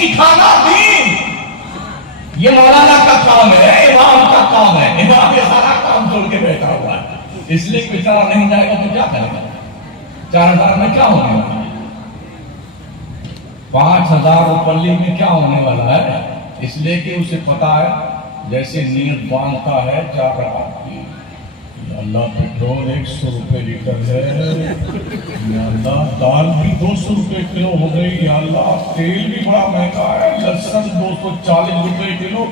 सिखाना दीन, ये मौलाना का काम है, इमाम का काम है। इमाम ये सारा काम छोड़ के बैठा हुआ है, इसलिए बेचारा नहीं जाएगा तो क्या करेगा? 4000 में क्या होने वाला है? 5000 पल्ली में क्या होने वाला है? इसलिए कि उसे पता है जैसे नीयत बांधता है 4 रकात की, अल्लाह पेट्रोल 100 रुपए लीटर है, या अल्लाह दाल भी 200 रुपए किलो हो गई, या अल्लाह तेल भी बड़ा महंगा है, लहसुन 240 रुपए किलो,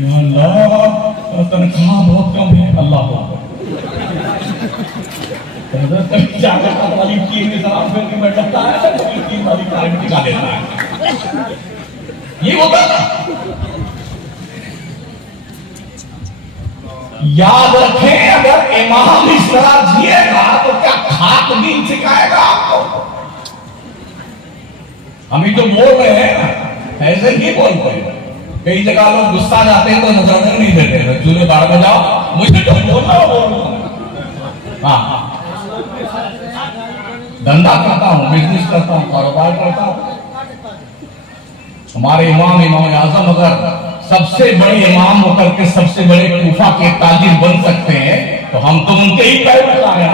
या अल्लाह तनख्वाह बहुत कम है, अल्लाह को वाली बैठता है, वाली टिका देता है। ये होता है। याद रखें, अगर इमाम इस तरह जिएगा तो क्या खाक दीन सिखाएगा आपको? हम ही तो बोल रहे हैं ना, ऐसे ही बोल रहे हैं। कई जगह लोग गुस्सा जाते हैं तो नजर नहीं देते, चूल्हे बाहर में जाओ, मुझे तो बोलना बोल। हाँ, धंधा करता हूँ, बिजनेस करता हूँ, कारोबार करता हूँ। हमारे इमाम आजम अगर सबसे बड़े इमाम होकर के सबसे बड़े कूफा के ताजिर बन सकते हैं तो हम तो उनके ही पैर में आए।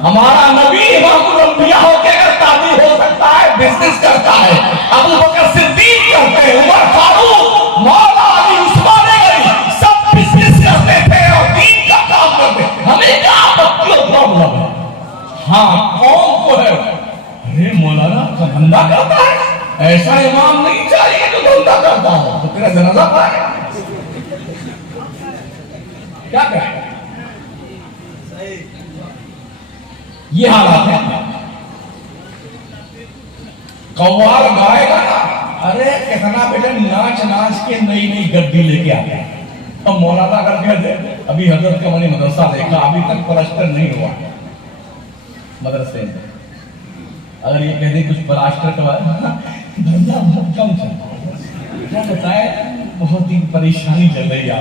हमारा नबी इमामुल अंबिया होकर अगर ताजिर हो सकता है, बिजनेस करता है, अबू बकर सिद्दीक करते हैं, उमर फारूक, मौला अली, उस्मान गनी, सब बिजनेस करते थे और दीन का काम करते थे। हमें क्या आपत्ति और प्रॉब्लम है? हाँ, कौन को है? अरे मौलाना का धंधा करता है, ऐसा इमाम नहीं चाहिए जो धंधा करता हो, तो तेरा जनाजा पाए क्या करें? ये हालात है। कव्वाल गाएगा ना, अरे कितना बेटा नाच नाच के नई नई गद्दी लेके आते हैं। अब मौलाना अगर कह दे, अभी हजरत का मैंने मदरसा देखा, अभी तक प्लास्टर नहीं हुआ मदरसे में, अगर ये कह दे कुछ प्लास्टर का धंधा बहुत कम चलता है, क्या बताए, बहुत ही परेशानी चल रही है।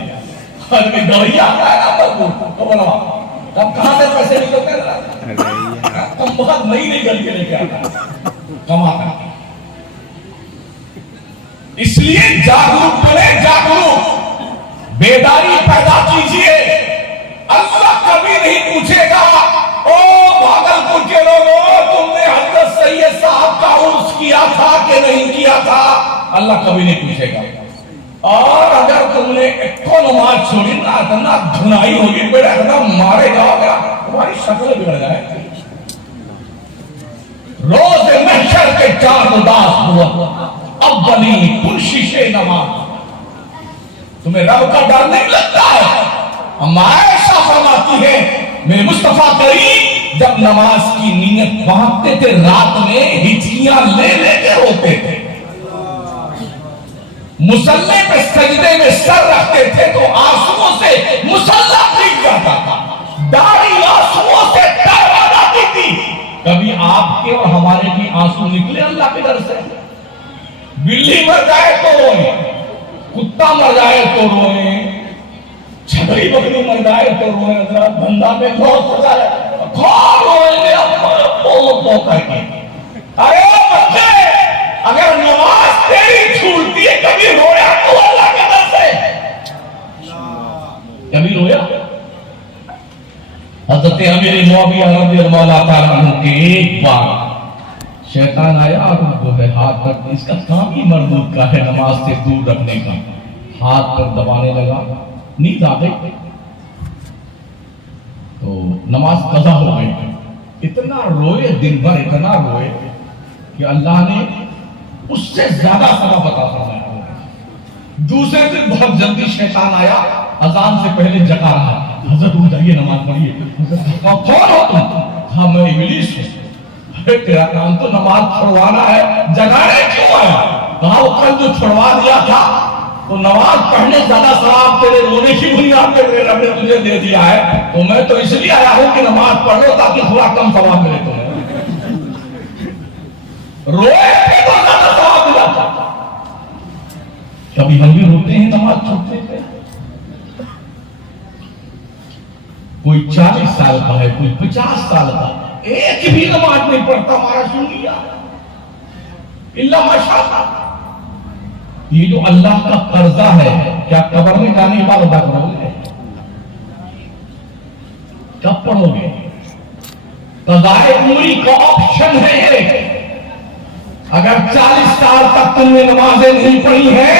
आदमी गवैया आता है ना, तो बोला अब कहां से पैसे निकलते हैं? तुम बहुत नई नई गल के लेके आता कमाता। इसलिए जागरूक बने, जागरूक बेदारी पैदा कीजिए। अल्लाह कभी नहीं पूछेगा ओ भागलपुर के लोगों, तुमने हजरत सैयद साहब का उर्स किया था कि नहीं किया था, अल्लाह कभी नहीं पूछेगा। और अगर तुमने एक नमाज छोड़ी ना, इतना धुनाई होगी, बेटा इतना मारेगा, तुम्हारी शक्ल बिगड़ जाए। रोज महशर के 4 उदास हुआ, अव्वली पुरशिशे नमाज। तुम्हें रब का डर नहीं लगता है? आयशा फरमाती है, मेरे मुस्तफा करीम जब नमाज की नीयत बांधते थे, रात में हिचकियां ले लेके रोते थे, मुसल्ले पे सजदे में सर रखते थे तो आंसुओं से मुसल्ला भीग जाता था, दाढ़ी आंसुओं से तैर जाती थी। कभी आपके और हमारे भी आंसू निकले अल्लाह के डर से? बिल्ली मर जाए तो रोए, कुत्ता मर जाए तो रोए, छकरी बकरी मर जाए तो रोए, धंधा में बहुत सजा है, करके। अरे बच्चे, अगर नमाज तेरी छूटती है, कभी रोया तो अल्लाह के डर से? कभी रोया? हज़रत अमीर मुआविया रज़ियल्लाहु ताला अन्हु के एक बार शैतान आया और वो है हाथ पर, इसका काम ही मरदूद का है नमाज से दूर रखने का, हाथ पर दबाने लगा, नींद आ गई तो नमाज कज़ा हो गई। इतना रोए दिन भर, इतना रोए कि अल्लाह ने उससे ज्यादा सजा बता फरमाया। दूसरे दिन बहुत जल्दी शैतान आया, अजान से पहले जगा रहा, हज़रत उठ जाइए नमाज पढ़िए। कौन हो तुम? हाँ मैं इब्लीस हूं। अरे तेरा काम तो नमाज छुड़वाना है, जगाने क्यों आया? कहा वो कल जो छुड़वा दिया था तो नमाज पढ़ने ज्यादा सवाब तेरे रोने की बुनियाद पे मेरे रब ने तुझे दे दिया है, तो मैं तो इसलिए आया हूं कि नमाज पढ़ लो ताकि थोड़ा कम सवाब मिले तुम्हें। रोए थे तो ज्यादा सवाब मिला था। कभी हम भी रोते हैं नमाज छोड़ते थे। कोई 40 साल का है, कोई 50 साल का, एक भी नमाज नहीं पढ़ता, हमारा सुन लिया इल्ला माशाअल्लाह। ये जो अल्लाह का कर्जा है, क्या कब्र में जाने के बाद अदा करोगे? कब पढ़ोगे? कज़ाए उम्री का ऑप्शन है ये। अगर 40 साल तक तुमने नमाजें नहीं पढ़ी है,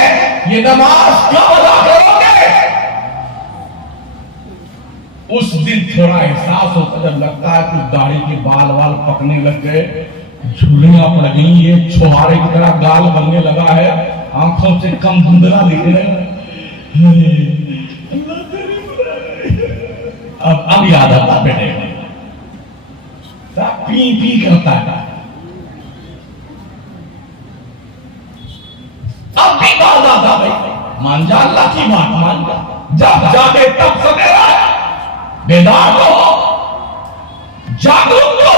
ये नमाज कब अदा करोगे? उस दिन थोड़ा एहसास होता जब लगता है कि दाढ़ी के बाल वाल पकने लग गए, झुर्रियां पड़ गई, ये छुहारे की तरह गाल बनने लगा है, आंखों से कम धुंधला दिखने लगा। अब याद आता बेटे, पी पी करता है। अब भी बात आता भाई, मान जा अल्लाह की बात, मान जा, जब जागे तब सवेरा है, बेदार हो, जागरूक हो।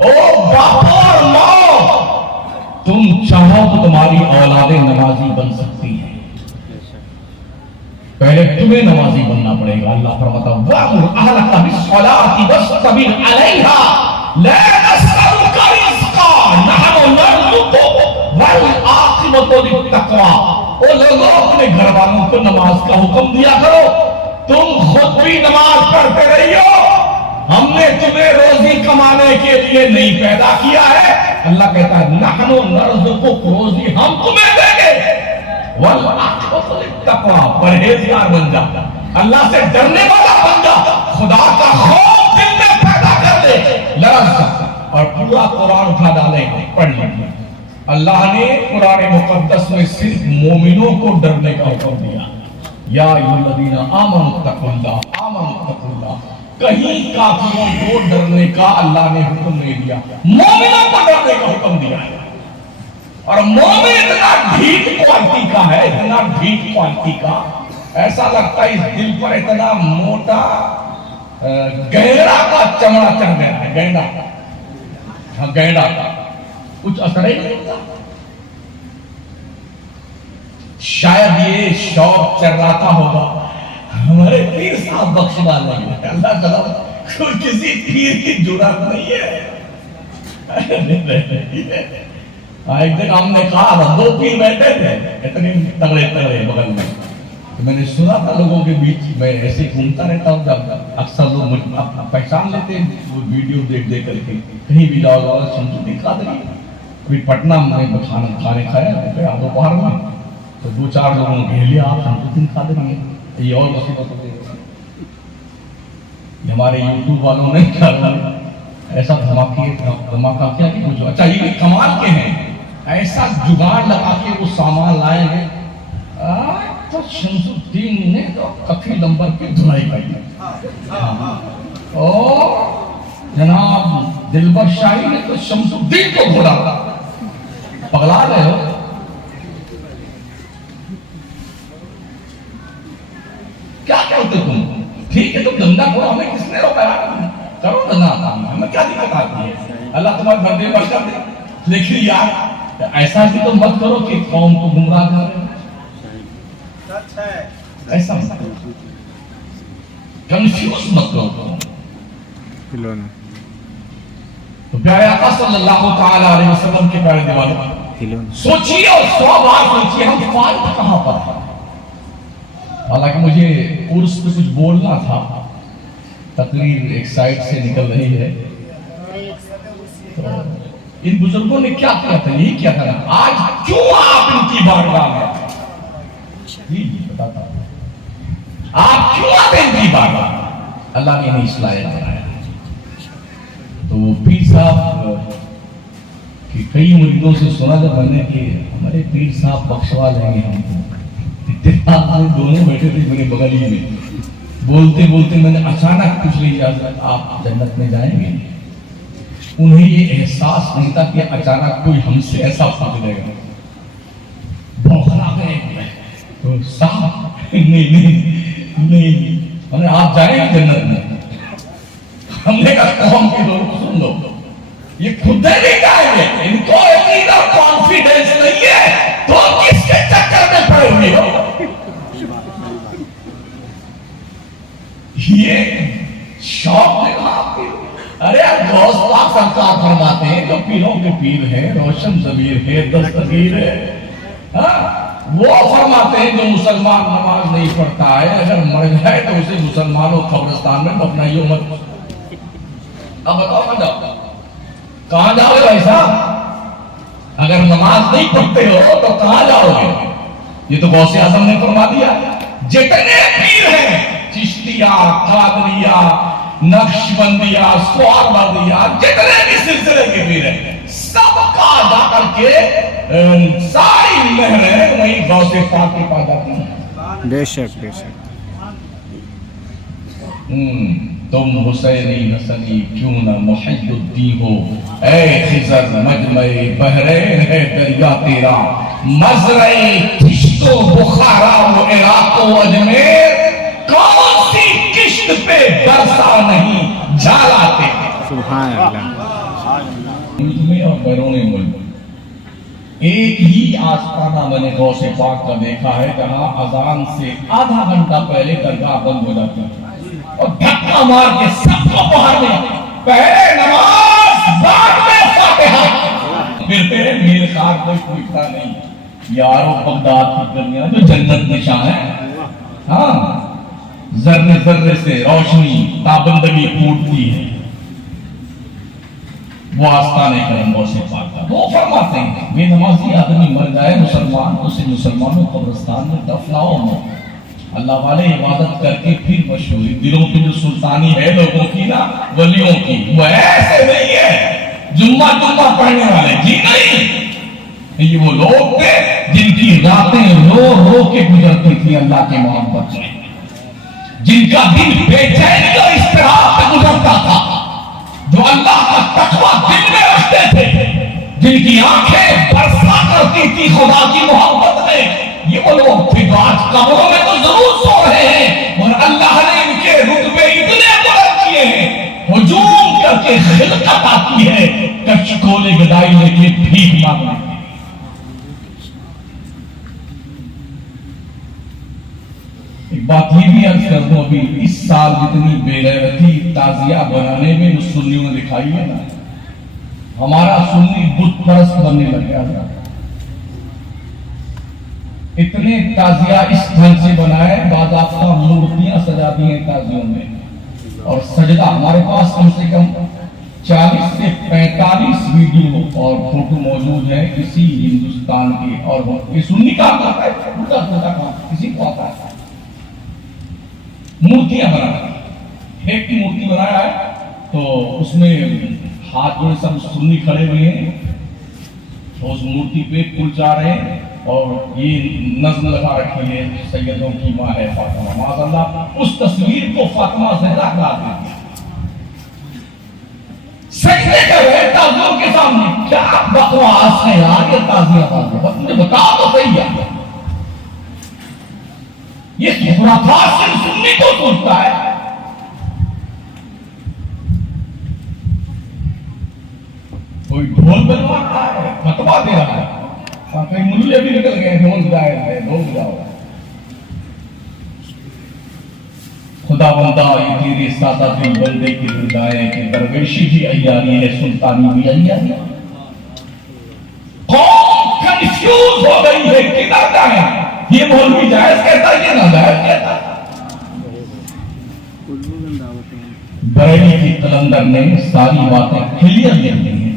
ओ बापो और माओ, तुम चाहो तो तुम्हारी औलादें नमाजी बन सकती हैं, पहले तुम्हें नमाजी बनना पड़ेगा। अल्लाह फरमाता वअमुर अहलका बिस्सलाति वस्तबिर अलैहा ला नस्अलुका रिज़्क़ा नहनु नरज़ुक़ुक वल आक़िबतु लित्तक़वा। ओ लोगों, अपने घर वालों को नमाज का हुक्म दिया करो, तुम खुद भी नमाज पढ़ते रहियो। हमने तुम्हें रोजी कमाने के लिए नहीं पैदा किया है। अल्लाह कहता है नहनु नरज़ुक़ुक, रोजी हम तुम्हें देंगे। वल आक़िबतु लित्तक़वा, परहेज़गार बन जा, अल्लाह से डरने वाला बन जा, खुदा का खौफ दिल में पैदा कर ले, लरज़। और पूरा कुरान उठा डालेंगे, पढ़ लेंगे। अल्लाह ने कुरान मुक़द्दस में सिर्फ मोमिनों को डरने का हुक्म दिया, या अय्युहल्लज़ीना आमनुत्तक़ुल्लाह आमनुत्तक़ुल्लाह। कहीं काफिरों को डरने का अल्लाह ने हुक्म नहीं दिया, मोमिनों को डरने का हुक्म दिया है। और मोमिन इतना ढीठ क्वालिटी का है, इतना ढीठ क्वालिटी का, ऐसा लगता है इस दिल पर इतना मोटा गैंडा का चमड़ा चढ़ गया है, गैंडा का, हाँ गैंडा का, कुछ असर ही नहीं होता। शायद ये शौक चर्राता होगा, हमारे पीर साहब बख्शवा नहीं, अल्लाह कदम कोई किसी पीर की जुरात नहीं है। एक दिन हमने कहा था, दो पीर बैठे थे, इतने तगड़े तगड़े बगल में, तो मैंने सुना था लोगों के बीच में, ऐसे घूमता रहता हूँ, जब अक्सर लोग मुझे पहचान लेते हैं वो वीडियो देख देख करके, कहीं भी जाओ शमसुद्दीन दिखा देंगे। अभी पटना में खाने खाया दोपहर में, तो दो चार लोगों ने घेर लिया, आप शमसुद्दीन खा देंगे, ये और मुसीबत हो गई। हमारे यूट्यूब वालों ने क्या ऐसा धमाका किया कि कुछ अच्छा, ये कमाल के हैं, ऐसा जुगाड़ लगा के वो सामान लाएंगे, तो शमसुद्दीन ने तो काफी नंबर की धुलाई की, और जनाब दिलबर शाही ने तो शमसुद्दीन को घोड़ा, पगला रहे हो। क्या कहते तुम? ठीक है तुम धंधा करो, हमें किसने रोका? करो धंधा, हमें क्या दिक्कत आती है? अल्लाह तुम्हारे धंधे बरकत दे। लेकिन यार ऐसा भी तो मत करो कि कौम को गुमराह करे, ऐसा कंफ्यूज मत करो। तो प्यारे आका सल्लल्लाहु ताला अलैहि वसल्लम के प्यारे दीवाने, सोचिए और 100 बार सोचिए हम फाल्ट कहां पर है। हालांकि मुझे उर्स पे कुछ बोलना था, तकरीर एक साइड से निकल रही है, तो इन बुजुर्गों ने क्या किया था, यही क्या था, आज क्यों आप इनकी बारगाह में, बताता हूं आप क्यों आते इनकी बारगाह? अल्लाह ने इन्हें इस लायक बनाया। तो पीर साहब कि कई मुरीदों से सुना जब मैंने कि हमारे पीर साहब बख्शवा लेंगे हमको, इत्तेफाक में दोनों बैठे थे मेरे बगल ही में, बोलते बोलते मैंने अचानक पूछ लिया आप जन्नत में जाएंगे? उन्हें ये एहसास नहीं था कि अचानक कोई हमसे ऐसा पूछ लेगा, बौखला गए। तो साहब नहीं, हमने आप जाएंगे जन्नत में? हमने कहा कौन के लोग सुन लो, ये खुद नहीं जाएंगे, इनको इतना कॉन्फिडेंस नहीं है, तो किसके चक्कर में पड़े हुए हो? ये शौक है आपके। अरे यार गौस पाक सरकार फरमाते हैं जो पीरों के पीर हैं, रोशन ज़मीर है, दस्तगीर है, हाँ? वो फरमाते हैं जो मुसलमान नमाज नहीं पढ़ता है अगर मर जाए तो उसे मुसलमानों कब्रिस्तान में दफनाइयो मत। अब बताओ कहाँ जाओ, कहाँ जाओगे भाई साहब? अगर नमाज नहीं पढ़ते हो तो कहाँ जाओगे? ये तो गौसे आजम ने फरमा दिया। जितने पीर हैं, चिश्तिया, कादरिया, नक्शबंदिया, स्वारबंदिया, जितने भी सिलसिले के पीर हैं, सबका जाकर के सारी लहरें वही गौसे पाक के पास जाती हैं। बेशक बेशक। तुम हुसैनी नसली क्यों न मुहिद्दीन हो, ऐ खिज़र मजमए बहरैन है दरिया तेरा, मजरे किश्तो बुखारा व इराक व अजमेर, कौन सी किश्त पे बरसा नहीं झाला तेरा। सुभान अल्लाह। में और बैरून मुल्क एक ही आस्ताना मैंने गौसे पाक का देखा है जहां अजान से आधा घंटा पहले दरगाह बंद हो जाती है और धक्का मार के सबको बाहर में, पहले नमाज बाद में फातिहा। फिर तेरे मेरे साथ कोई पूछता नहीं यारो बगदाद की गलियां जो जन्नत निशान है, हाँ जर्रे जर्रे से रोशनी ताबंदगी फूटती है, वो आस्थाने करम गौसे पाक का। वो फरमाते हैं बेनमाजी आदमी मर जाए मुसलमान, उसे मुसलमानों कब्रिस्तान में दफनाओ मत। अल्लाह वाले इबादत करके फिर मशहूरी, दिलों की जो सुल्तानी है लोगों की ना, वलियों की, वो ऐसे नहीं है जुम्मा जुम्मा पढ़ने वाले जी नहीं। ये वो लोग थे जिनकी रातें रो रो के गुजरती थी अल्लाह के मोहब्बत में, जिनका दिन बेचैनी और इस्तिराहत से गुजरता था, जो अल्लाह का तकवा दिल में रखते थे, जिनकी आंखें बरसा करती थी खुदा की मोहब्बत में। ये वो लोग थे जो आज कब्रों में तो जरूर सो रहे हैं और अल्लाह ने इनके रुतबे इतने बुलंद किए हैं, हुजूम करके खिलकत आती है कच्छ खोले गदाई लेके भीख मांगने। एक बात ये भी अर्ज कर दूं, अभी इस साल जितनी बेगैरती ताजिया बनाने में सुन्नियों ने दिखाई है ना, हमारा सुन्नी बुत परस्त बनने लग गया था। इतने ताजिया इस ढंग से बनाए, बाज़ाब्ता मूर्तियां सजा दी हैं ताजियों में, और सजदा हमारे पास कम से कम 40 से 45 वीडियो और फोटो मौजूद है इसी हिंदुस्तान के। और ये सुन्नी काम करता है, उल्टा पुल्टा काम किसी को आता है। मूर्तियां बनाना, एक की मूर्ति बनाया है तो उसमें हाथ जोड़े सब सुन्नी खड़े हुए हैं, तो उस मूर्ति पे फूल जा रहे हैं और ये नज्म लगा रखी है सैयदों की माँ है फातिमा, माशाअल्लाह। उस तस्वीर को फातिमा ज़हरा करा दी, सजदे कर रहे ताजियों के सामने। क्या बकवास है यार ये ताजिया, मुझे बताओ तो सही है। ये खुराफात सिर्फ सुन्नी को सोचता है। कोई ढोल बजवा रहा है, फतवा दे रहा है, और कई मुल्ले भी निकल गए ढोल बजाए, ढोल बजाओ। खुदा बंदा ये तेरे सादा दिल बंदे की रुदाए कि दरवेशी भी अय्यारी है, सुल्तानी भी अय्यारी है। कौन कंफ्यूज हो गई है, किधर जाए? ये मौलवी जायज कहता है, ये नाजायज कहता है। बरेली की कलंदर ने सारी बातें क्लियर कर दी हैं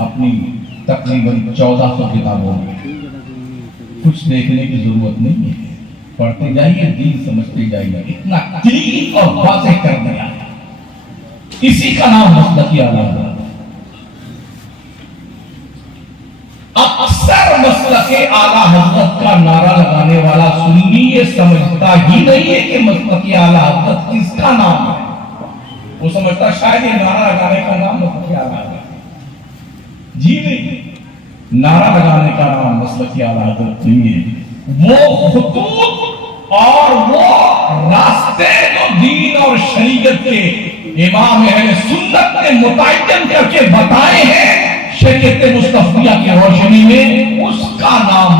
अपनी तकरीबन 1400 किताबों में। कुछ देखने की जरूरत नहीं है, पढ़ते जाइए, दीन समझते जाइए। इतना क्लीन और वाज़ेह कर दिया, इसी का नाम मसलकी आला। अक्सर मसलके आला हजरत का नारा लगाने वाला सुन्नी ये समझता ही नहीं है कि मसलके आला हजरत किसका नाम है। वो समझता शायद ये नारा लगाने का नाम मसलके आला हजरत जी नहीं, नारा लगाने का नाम मसलके आला हजरत नहीं है। वो खुतूत और वो रास्ते जो दीन और शरीयत के इमाम अहले सुन्नत ने मुतय्यन करके बताए हैं शरीयत मुस्तफिया की रोशनी में, उसका नाम